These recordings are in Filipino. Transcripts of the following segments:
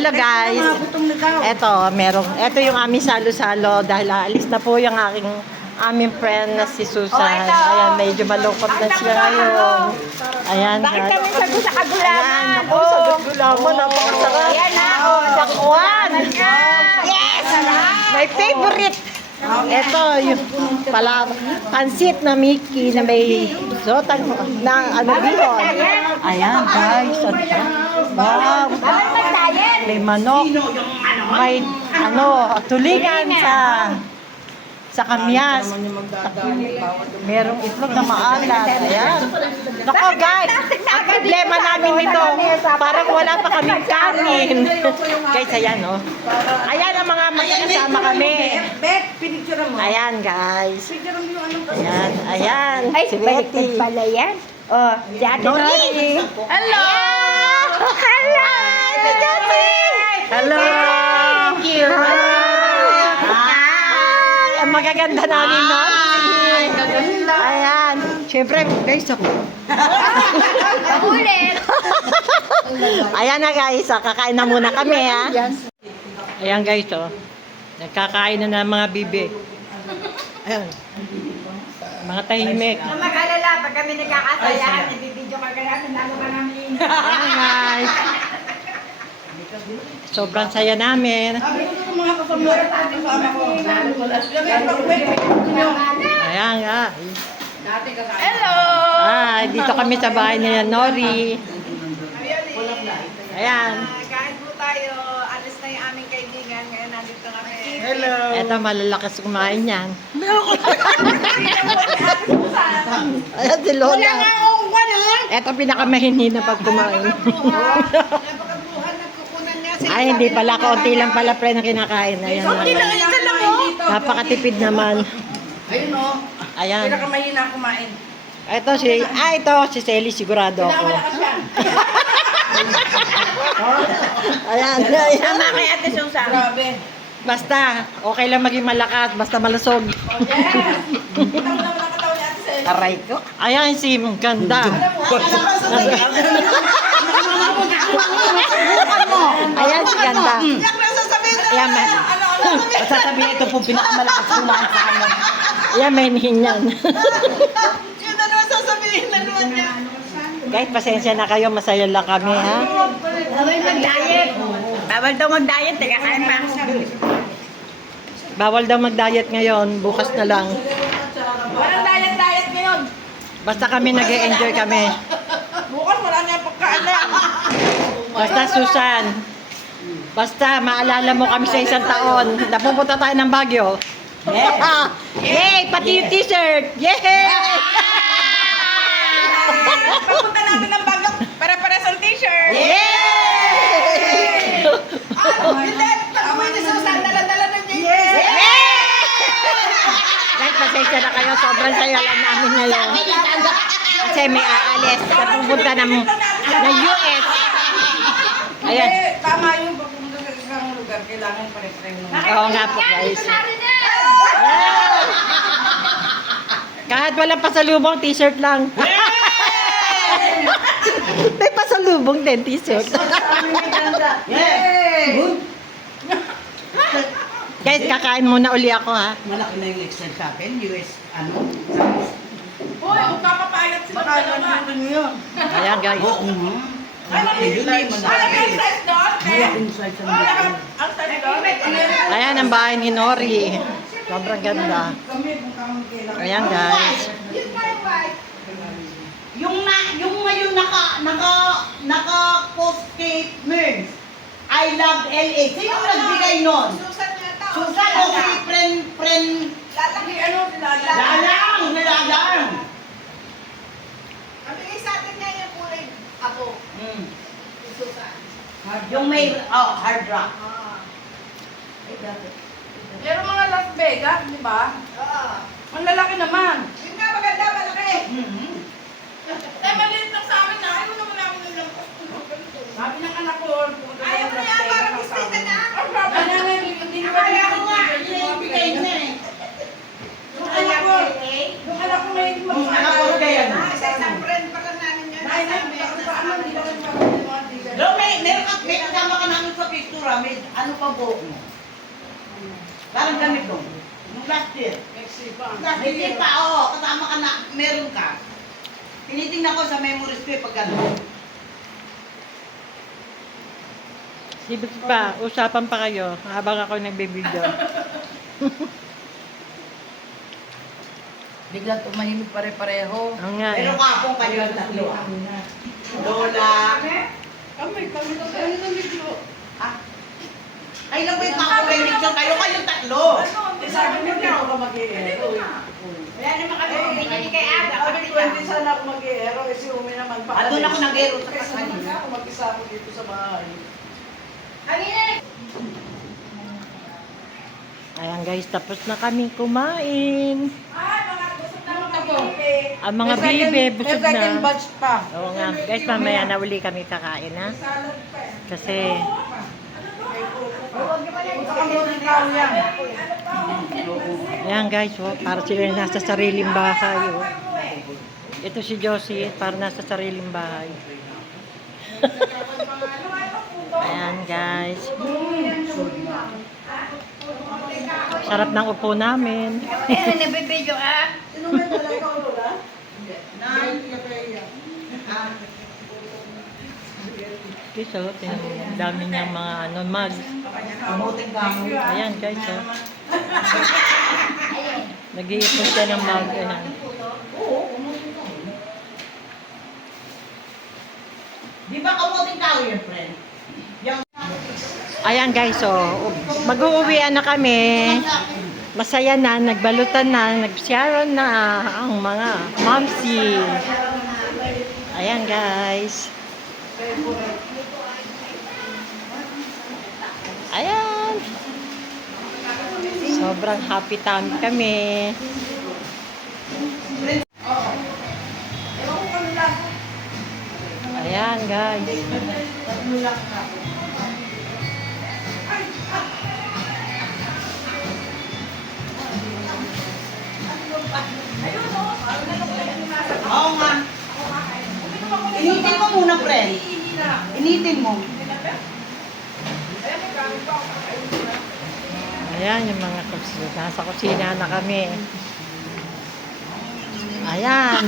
Hello guys. Eto, merong, eto yung aming salo-salo dahil aalis na po yung aking aming friend na si Susan. Ayan, medyo malungkot na siya ngayon. Ayan, Bakit kami sagot sa kagulaman? Ayan, naku, sagot gulaman, napakasarap. Ayan na, oh. Sakwan! Yes! My favorite! Ito, yung pala, pansit na Mickey na may sotang na ano dito. Ayan, guys. Wow! May manok. May ano, tulingan sa sa kamyas. Merong itlog na maalat. Ayan. Nako guys, ang problema namin nito, parang wala pa kaming kanin. guys, ayan oh. Ayan ang mga magkakasama kami. Bet, pinicture mo. Ayan guys. Picture mo yung anong Ayan, ayan. Ay, Si Betty. pala yan. Oh, si Ate. Hello! Hello! Hello! Thank you! Ay, ang magaganda namin, no? Ayan. Siyempre, guys, ako. Ulit. Ayan na, guys. ah, Kakain na muna kami, ha? Ayan, guys, oh. Nagkakain na ng mga bibi. Ayan. Mga tahimik. Kung mag-alala, pag kami nagkakasayahan, ibibidyo ka ka namin, lalo ka namin. Ayan, guys. Sobrang saya namin. Ko ko. Ayan, kakain. Hello! Ah, dito kami sa bahay ni Nori. Ayan. Kahit po tayo, alis na yung aming kaibigan. Ngayon nandito kami. Hello. Eto, malalakas kumain yan. Ayan si Lola. Wala nga pinakamahina pag kumain. Ay, hindi pala. Kaunti lang pala pre na kinakain. Ayan lang. Isa lang mo. Napakatipid naman. Ayun o. Ayan. Pinakamahina kumain. Ito si, ah, ito si Selly, sigurado ako. Yan. Ayan, ayan. Tama kay Ate Susan. Grabe. Basta, okay lang maging malakas, basta malusog. Yes. Kita mo naman ang katawan ni Ate Sel. Aray ko. Ayan si Ganda. Ayan si Ganda. Na sasabihin na. Ayan, may, Ano, ano, ano. Sasabihin ito po pinakamalakas kumain sa kanya. ayan, may hinyan. Yung dalawa sasabihin na naman niya. Kahit pasensya na kayo, masaya lang kami, ha? Bawal mag-diet. Bawal daw mag-diet, teka kain pa. Bawal daw mag-diet ngayon, bukas na lang. Walang diet-diet ngayon. Basta kami nag enjoy kami. Bukas wala na yung pagkaalam. Basta Susan, basta maalala mo kami sa isang taon, napupunta tayo ng Baguio. Yeah. Yay! Pati yung t-shirt! Yay! Pagpunta namin ng bagong para-pares ang t-shirt. Yay! Hindi, takbo ni Susan, dala-dala ng JJ. Kahit pasensya na kayo, sobrang saya lang namin ngayon. Kasi may aalis, pupunta ng, ng US. Ayan. Eh, tama yung pagpunta sa isang lugar, kailangan pare-pareho. Oo nga po guys. Kahit walang pasalubong, t-shirt lang. May pasalubong din, t-shirt. Guys, kakain muna uli ako ha. Malaki na yung excel sa akin, US, ano? Hoy, huwag ka papayat sila Baka dalawa. yun. Ayan guys. Oo, nga. Ay, malaki. ang size doon, dito. ang size doon. Ayan ang bahay ni Nori. Sobrang ganda. Ayan guys. Yung na, yung ngayon naka, naka, naka post Merns. I love LA. Sino nagbigay nun? Susan o si friend, friend, Lalaki, ano, lalaki. Lalang, nilalang. Nabigay sa atin niya yung kulay abo. Hmm. Yung Susan. Yung may, oh, hard rock. Ah. Meron mga Las Vegas, di ba? Oo. Ang lalaki naman. Yun nga maganda, malaki. Mhm. Eh, maliit lang sa amin na. Ayaw naman namin ng lang. Sabi ng anak ko, pumunta Ayaw ng mo Las na, Vegas parang ang bisita sabi. na. Ang sabi niya nga, hindi naman Kaya ko nga, binibigay inibigay na eh. Yung anak ko, yung anak ko may Yung anak ko kaya. Ah, sa isang friend pa lang namin yun. Nay, nay, Sabi, paano, paano, hindi nasama naman mabili mga tigas. Pero may, meron Meron ka, may kasama ka namin ah, may ano pa buhok mo? Parang ganito. Nung last year. Last year pa, oo. Kasama ka na, meron ka. Tinitingnan ko sa memories ko eh, pag gano'n. Sige pa, usapan pa kayo habang ako nagbibideo. Bigla tumahimik pare-pareho. Ang nga eh. Pero kapong kayo ang tatlo ah. Lola. Kami, kami na kami na medyo. Ah. Ay, lang po yung may picture kayo, kayong tatlo. Eh, sabi mo na ako mag-i-ero. Wala naman kami binili kay Aga. Sabi ko, hindi sana ako mag-i-ero. Eh, si Umi naman pa. Doon ako nag-ero sa kanina. naman ako mag-isa ako dito sa bahay. Kanina Ayan guys, tapos na kami kumain. Ay, mga busog na mga bibe. Ang mga bibe, busog May second na. batch pa. Oo nga. Guys, mamaya na uli kami kakain ha. Eh. Kasi, Saka mo rin tao yan. Ayan guys, oh, para sila nasa sariling bahay. Oh. Ito si Josie, para nasa sariling bahay. ayan guys. Sarap ng upo namin. Eh, nabibidyo ka. Sino may dala ikaw, Lola? Nine. Guys, oh, mo. dami niyang mga ano, mag. Kamuting kamoy. Ayan guys, oh. Nag-iipon siya ng mag. Ayan. Di ba kamuting kamoy yun, friend? Ayan guys, oh. Mag-uuwian na kami. Masaya na, nagbalutan na, nagsyaron na ang mga mamsi. Ayan guys. Ayan. Sobrang happy time kami. Ayan guys. Oo nga. Initin mo muna, friend. Initin mo. Ayan yung mga kusina. Nasa kusina na kami. Ayan.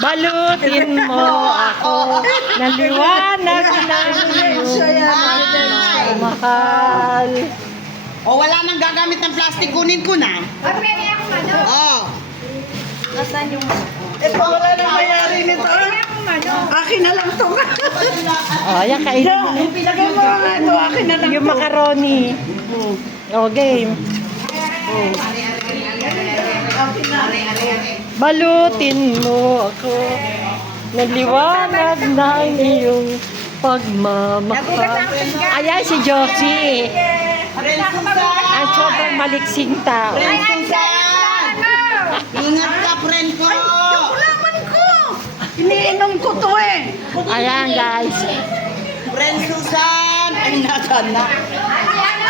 Balutin mo ako ng liwanag ng iyong mahal. O wala nang gagamit ng plastic, kunin ko na. May kaya ako mano. Oo. Ito, wala nang mayari nito. Akin na lang to. Oh, ayan kainin mo. Pinagay mo nga ito, akin na lang Yung macaroni. Oh, game. Balutin mo ako ng liwanag ng iyong pagmamahal. Ayan si Josie. Ang sobrang maliksing tao. Friend Susan! Ingat ka, friend ko! Iniinom ko to eh. Ayan guys. Friend Susan! Ay, nasan na? Ate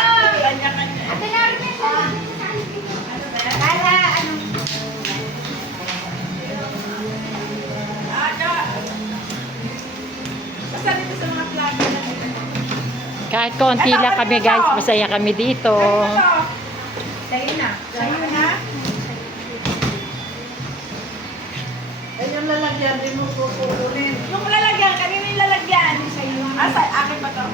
Kahit konti lang kami guys, masaya kami dito. Sa'yo na. Sa'yo na. Eh, yung lalagyan, din mo kukunin. Yung lalagyan, kanina yung lalagyan. Sa'yo. Ah, sa akin ba ito?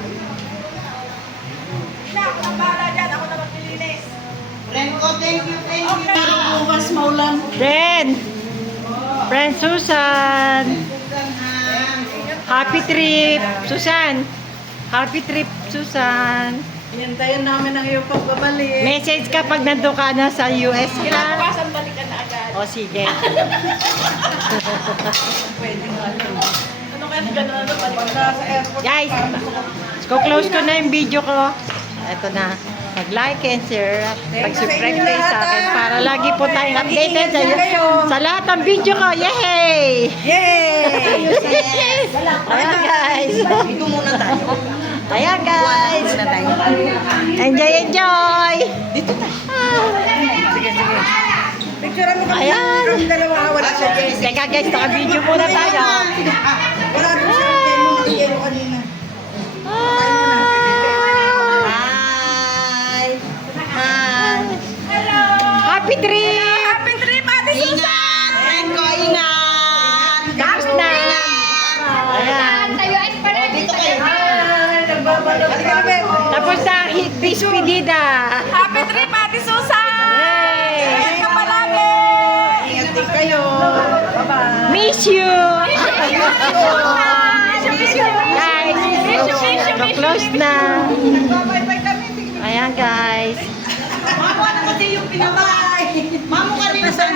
Na, ako nang bahala dyan. Ako na maglilinis. Friend ko, thank you, thank you. Pero bukas maulan. Friend! Friend Susan! Susan, ha? Happy trip! Susan! Happy trip, Susan! Hintayin namin ang iyong pagbabalik. Message ka pag nandun ka na sa US ka. Kinabukasan balikan na agad. O sige. Pwede nga lang. Ano kaya gano'n ano balik? Pag nasa airport. Guys, ko-close ko na yung video ko. Ito na. Mag-like and share. Mag-subscribe kayo sa akin para lagi po tayong updated sa, sa lahat ng video ko. Yay! Yay! Ayan. Dito muna tayo. Ayan guys. Enjoy, enjoy. Dito tayo. Sige, sige. Picture mo kami. Ayan. Kami dalawa. Wala siya. Teka guys, naka-video muna tayo. Wala doon siya. Kaya mo kanina. Ah. Despedida. Happy trip, Ate Susan! Yay! Ingat ka palagi! Ingat din kayo. Bye-bye. Miss you. Guys, close na. Bye-bye kami. Ayan guys. Mamo na kasi yung pinabay. Mamo ka rin sa